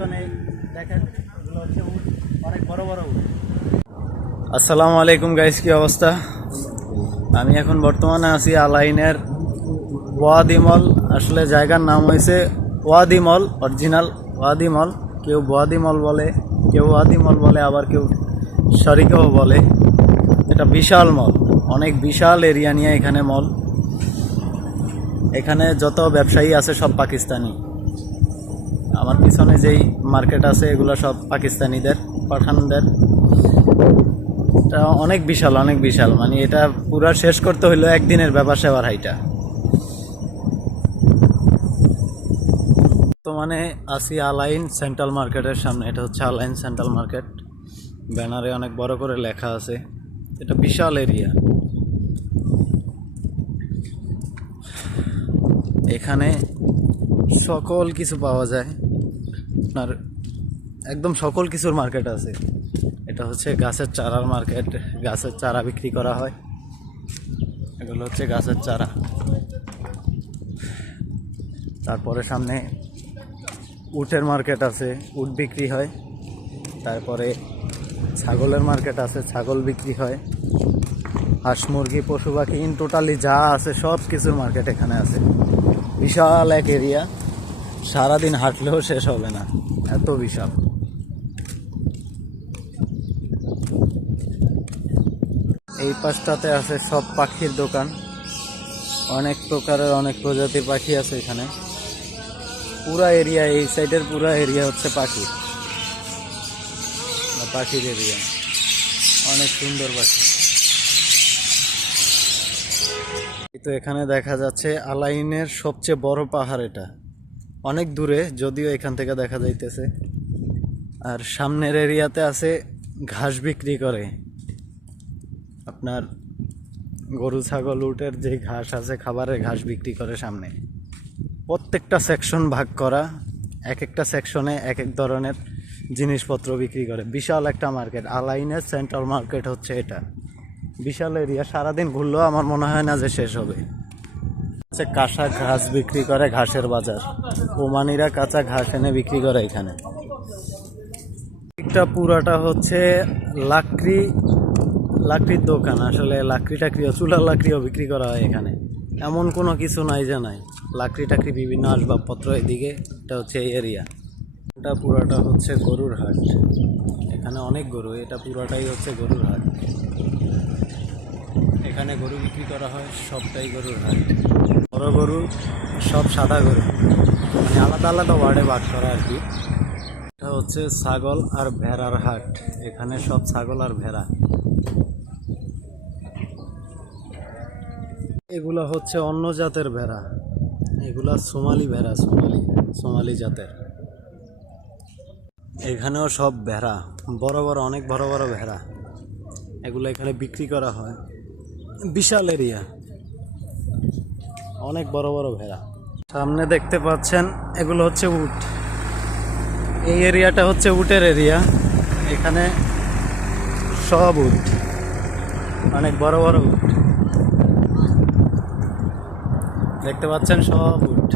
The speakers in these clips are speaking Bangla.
পিছনে দেখেন এগুলো হচ্ছে উট, অনেক বড় বড় উট। আসসালামু আলাইকুম গাইস, কি অবস্থা? আমি এখন বর্তমানে আছি আলাইনের ওয়াদি মল। আসলে জায়গার নাম হয়েছে ওয়াদি মল, অরিজিনাল ওয়াদি মল। কেউ ওয়াদি মল বলে, কেউ ওয়াদি মল বলে, আবার কেউ শরিকাও বলে। এটা বিশাল মল, অনেক বিশাল এরিয়া নিয়ে এখানে মল। এখানে যত ব্যবসায়ী আছে সব পাকিস্তানি। আমার পিছনে যেই মার্কেট আছে এগুলো সব পাকিস্তানিদের, পাঠানদের। এটা অনেক বিশাল, অনেক বিশাল, মানে এটা পুরা শেষ করতে হইলো একদিনের ব্যাপার সেবার হাইটা। তো মানে আসি আলাইন সেন্ট্রাল মার্কেটের সামনে। এটা হচ্ছে আলাইন সেন্ট্রাল মার্কেট, ব্যানারে অনেক বড় করে লেখা আছে। এটা বিশাল এরিয়া। এখানে সকল কিছু পাওয়া যায়, আপনার একদম সকল কিছুর মার্কেট আছে। এটা হচ্ছে গাছের চারার মার্কেট, গাছের চারা বিক্রি করা হয়। এগুলো হচ্ছে গাছের চারা। তারপরে সামনে উটের মার্কেট আছে, উট বিক্রি হয়। তারপরে ছাগলের মার্কেট আছে, ছাগল বিক্রি হয়। হাঁস মুরগি পশু পাখি ইন টোটালি যা আছে সব কিছুর মার্কেট এখানে আছে। বিশাল এক এরিয়া, সারাদিন হাঁটলেও শেষ হবে না, এত বিশাল। এই পাশটাতে আছে সব পাখির দোকান, অনেক প্রকারের অনেক প্রজাতির পাখি আছে এখানে। পুরা এরিয়া, এই সাইডের পুরা এরিয়া হচ্ছে পাখির এরিয়া। অনেক সুন্দর পাখি। তো এখানে দেখা যাচ্ছে আলাইনের সবচেয়ে বড় পাহাড়। এটা অনেক দূরে, যদিও এখান থেকে দেখা যাইতেছে। আর সামনের এরিয়াতে আছে ঘাস বিক্রি করে, আপনার গরু ছাগল উটের যে ঘাস আছে, খাবারের ঘাস বিক্রি করে সামনে। প্রত্যেকটা সেকশন ভাগ করা, এক একটা সেকশনে এক এক ধরনের জিনিসপত্র বিক্রি করে। বিশাল একটা মার্কেট, আলাইনের সেন্ট্রাল মার্কেট হচ্ছে এটা। বিশাল এরিয়া, সারাদিন ঘুরলেও আমার মনে হয় না যে শেষ হবে। হচ্ছে কাঁচা ঘাস বিক্রি করে, ঘাসের বাজার। ওমানিরা কাঁচা ঘাস এনে বিক্রি করে এখানে। একটা পুরাটা হচ্ছে লাকড়ির দোকান। আসলে লাকড়ি টাকড়িও, চুলার লাকড়িও বিক্রি করা হয় এখানে। এমন কোনো কিছু নাই যে নাই, লাকড়ি টাকড়ি বিভিন্ন আসবাবপত্র এদিকে। এটা হচ্ছে এই এরিয়া। এটা পুরাটা হচ্ছে গরুর হাট, এখানে অনেক গরু। এটা পুরাটাই হচ্ছে গরুর হাট, এখানে গরু বিক্রি করা হয়, সবটাই গরুর হাট। বড় গরু সব সাদা গরু, মানে আলাদা আলাদা ওয়ার্ডে ভাগ করা আর কি। এটা হচ্ছে ছাগল আর ভেড়ার হাট, এখানে সব ছাগল আর ভেড়া। এগুলা হচ্ছে অন্য জাতের ভেড়া, এগুলা সোমালি ভেড়া, সোমালি জাতের। এখানেও সব ভেড়া, বড় বড়, অনেক বড় বড় ভেড়া। এগুলো এখানে বিক্রি করা হয়। বিশাল এরিয়া, অনেক বড় বড় ভেড়া। সামনে দেখতে পাচ্ছেন এগুলো হচ্ছে উট। এই এরিয়াটা হচ্ছে উটের এরিয়া, এখানে সব উট, অনেক বড় বড় উট দেখতে পাচ্ছেন, সব উট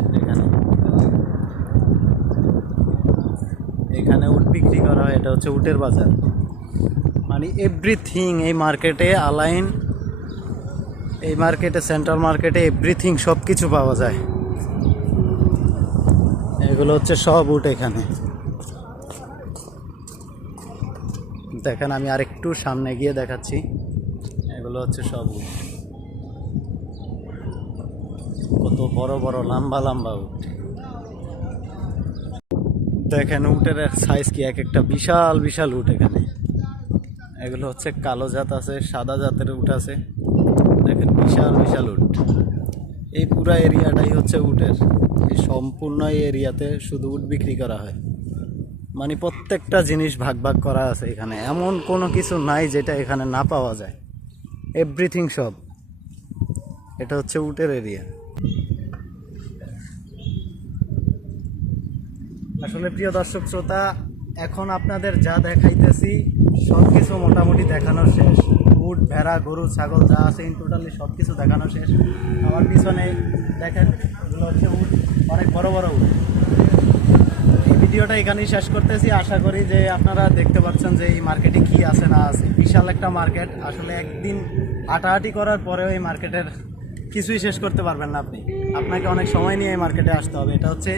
এখানে উট বিক্রি করা হয়। এটা হচ্ছে উটের বাজার, মানে এভরিথিং এই মার্কেটে, আলাইন এই মার্কেটে, সেন্ট্রাল মার্কেটে এভরিথিং, সব কিছু পাওয়া যায়। এগুলো হচ্ছে সব উট এখানে। দেখেন, আমি আরেকটু সামনে গিয়ে দেখাচ্ছি। এগুলো হচ্ছে সব উট, কত বড় বড় লম্বা লম্বা উট। দেখেন উটের সাইজ কি, এক একটা বিশাল বিশাল উট এখানে। এগুলো হচ্ছে কালো জাত আছে, সাদা জাতের উট আছে। দেখেন বিশাল বিশাল উট। এই পুরা এরিয়াটাই হচ্ছে উটের। এই সম্পূর্ণ এরিয়াতে শুধু উট বিক্রি করা হয়, মানে প্রত্যেকটা জিনিস ভাগ ভাগ করা আছে এখানে। এমন কোনো কিছু নাই যেটা এখানে না পাওয়া যায়, এভরিথিং সব। এটা হচ্ছে উটের এরিয়া। আসলে প্রিয় দর্শক শ্রোতা, এখন আপনাদের যা দেখাইতেছি সব কিছু মোটামুটি দেখানো শেষ। উট, ভেড়া, গরু, ছাগল যা আছে ইন টোটালি সব কিছু দেখানো শেষ। আমার পিছনে দেখেন এগুলো হচ্ছে উট, অনেক বড় বড় উট। এই ভিডিওটা এখানেই শেষ করতেছি। আশা করি যে আপনারা দেখতে পাচ্ছেন যে এই মার্কেটে কি আছে না আছে। বিশাল একটা মার্কেট, আসলে একদিন হাঁটাহাঁটি করার পরেও এই মার্কেটের কিছুই শেষ করতে পারবেন না আপনি। আপনাকে অনেক সময় নিয়ে এই মার্কেটে আসতে হবে। এটা হচ্ছে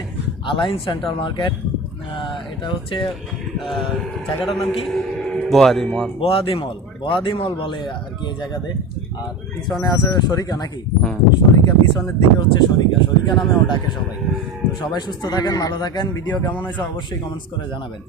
আলাইন সেন্ট্রাল মার্কেট। এটা হচ্ছে জায়গাটার নাম কি? বোয়াদি মল বলে আর কি এই জায়গাতে। আর পিছনে আছে শরিকা নাকি? শরিকা, পিছনের দিকে হচ্ছে শরিকা নামেও ডাকে সবাই। তো সবাই সুস্থ থাকেন, ভালো থাকেন। ভিডিও কেমন হয়েছে অবশ্যই কমেন্টস করে জানাবেন।